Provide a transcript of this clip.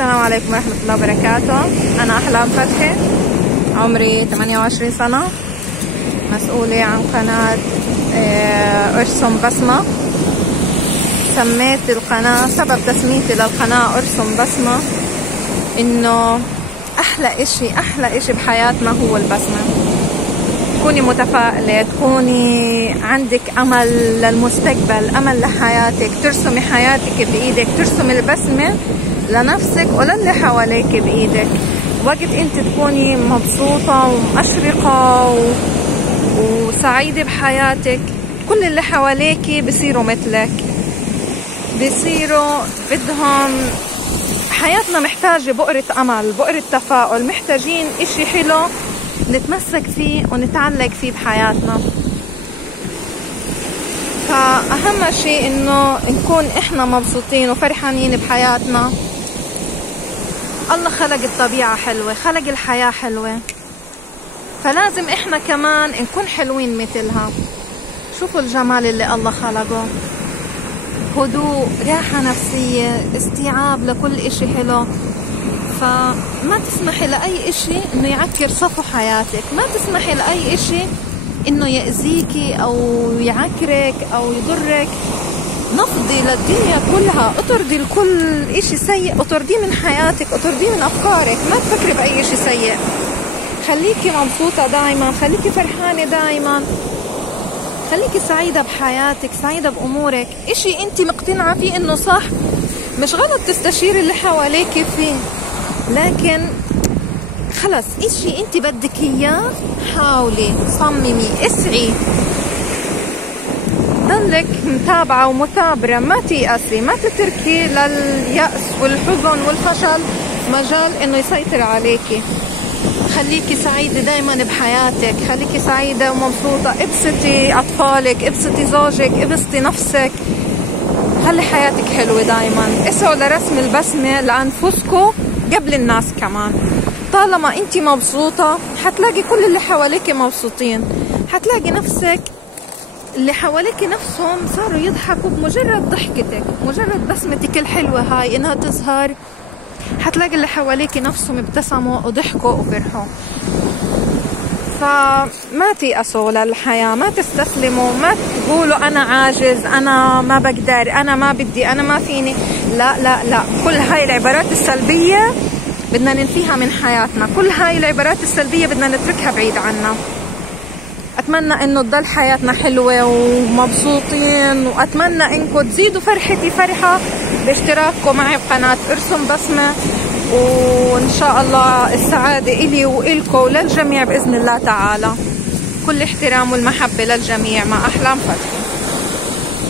السلام عليكم ورحمة الله وبركاته. أنا أحلام فتحي، عمري 28 سنة، مسؤولة عن قناة أرسم بسمة. سميت القناة، سبب تسميتي للقناة أرسم بسمة إنه أحلى إشي بحياتنا هو البسمة. تكوني متفائلة، تكوني عندك أمل للمستقبل، أمل لحياتك، ترسمي حياتك بإيدك، ترسمي البسمة لنفسك وللي حواليك بإيدك. وقت أنت تكوني مبسوطة ومشرقة وسعيدة بحياتك، كل اللي حواليك بصيروا مثلك، بصيروا بدهم. حياتنا محتاجة بؤرة أمل، بؤرة تفاؤل، محتاجين إشي حلو نتمسك فيه ونتعلق فيه بحياتنا. فأهم شيء إنه نكون إحنا مبسوطين وفرحانين بحياتنا. الله خلق الطبيعة حلوة، خلق الحياة حلوة، فلازم إحنا كمان نكون حلوين مثلها. شوفوا الجمال اللي الله خلقه، هدوء، راحة نفسية، استيعاب لكل إشي حلو. فما تسمحي لأي إشي إنه يعكر صفو حياتك، ما تسمحي لأي إشي إنه يأذيكي أو يعكرك أو يضرك. نفضي للدنيا كلها، اطردي الكل إشي سيء، اطرديه من حياتك، اطرديه من أفكارك، ما تفكري بأي إشي سيء. خليكي مبسوطة دايما، خليكي فرحانة دايما، خليكي سعيدة بحياتك، سعيدة بأمورك. إشي أنت مقتنعة فيه إنه صح، مش غلط تستشيري اللي حواليك فيه، لكن خلص إشي أنت بدك إياه حاولي، صممي، اسعي، ضلك متابعة ومثابرة، ما تيأسي، ما تتركي لليأس والحزن والفشل مجال إنه يسيطر عليكي. خليكي سعيدة دايما بحياتك، خليكي سعيدة ومبسوطة، ابسطي أطفالك، ابسطي زوجك، ابسطي نفسك، خلي حياتك حلوة دايما. اسعوا لرسم البسمة لأنفسكم قبل الناس كمان. طالما انت مبسوطة حتلاقي كل اللي حواليك مبسوطين، حتلاقي نفسك اللي حواليك نفسهم صاروا يضحكوا بمجرد ضحكتك، مجرد بسمتك الحلوة هاي انها تظهر، حتلاقي اللي حواليك نفسهم ابتسموا وضحكوا وفرحوا. فما تيأسوا للحياة، ما تستسلموا، ما تقولوا أنا عاجز، أنا ما بقدر، أنا ما بدي، أنا ما فيني. لا لا لا، كل هاي العبارات السلبية بدنا ننفيها من حياتنا، كل هاي العبارات السلبية بدنا نتركها بعيد عنا. أتمنى إنه تضل حياتنا حلوة ومبسوطين، وأتمنى إنكم تزيدوا فرحتي فرحة باشتراككم معي بقناة أرسم بسمة، وإن شاء الله السعادة إلي وإلكم وللجميع بإذن الله تعالى. كل احترام والمحبة للجميع، مع أحلام فتحي.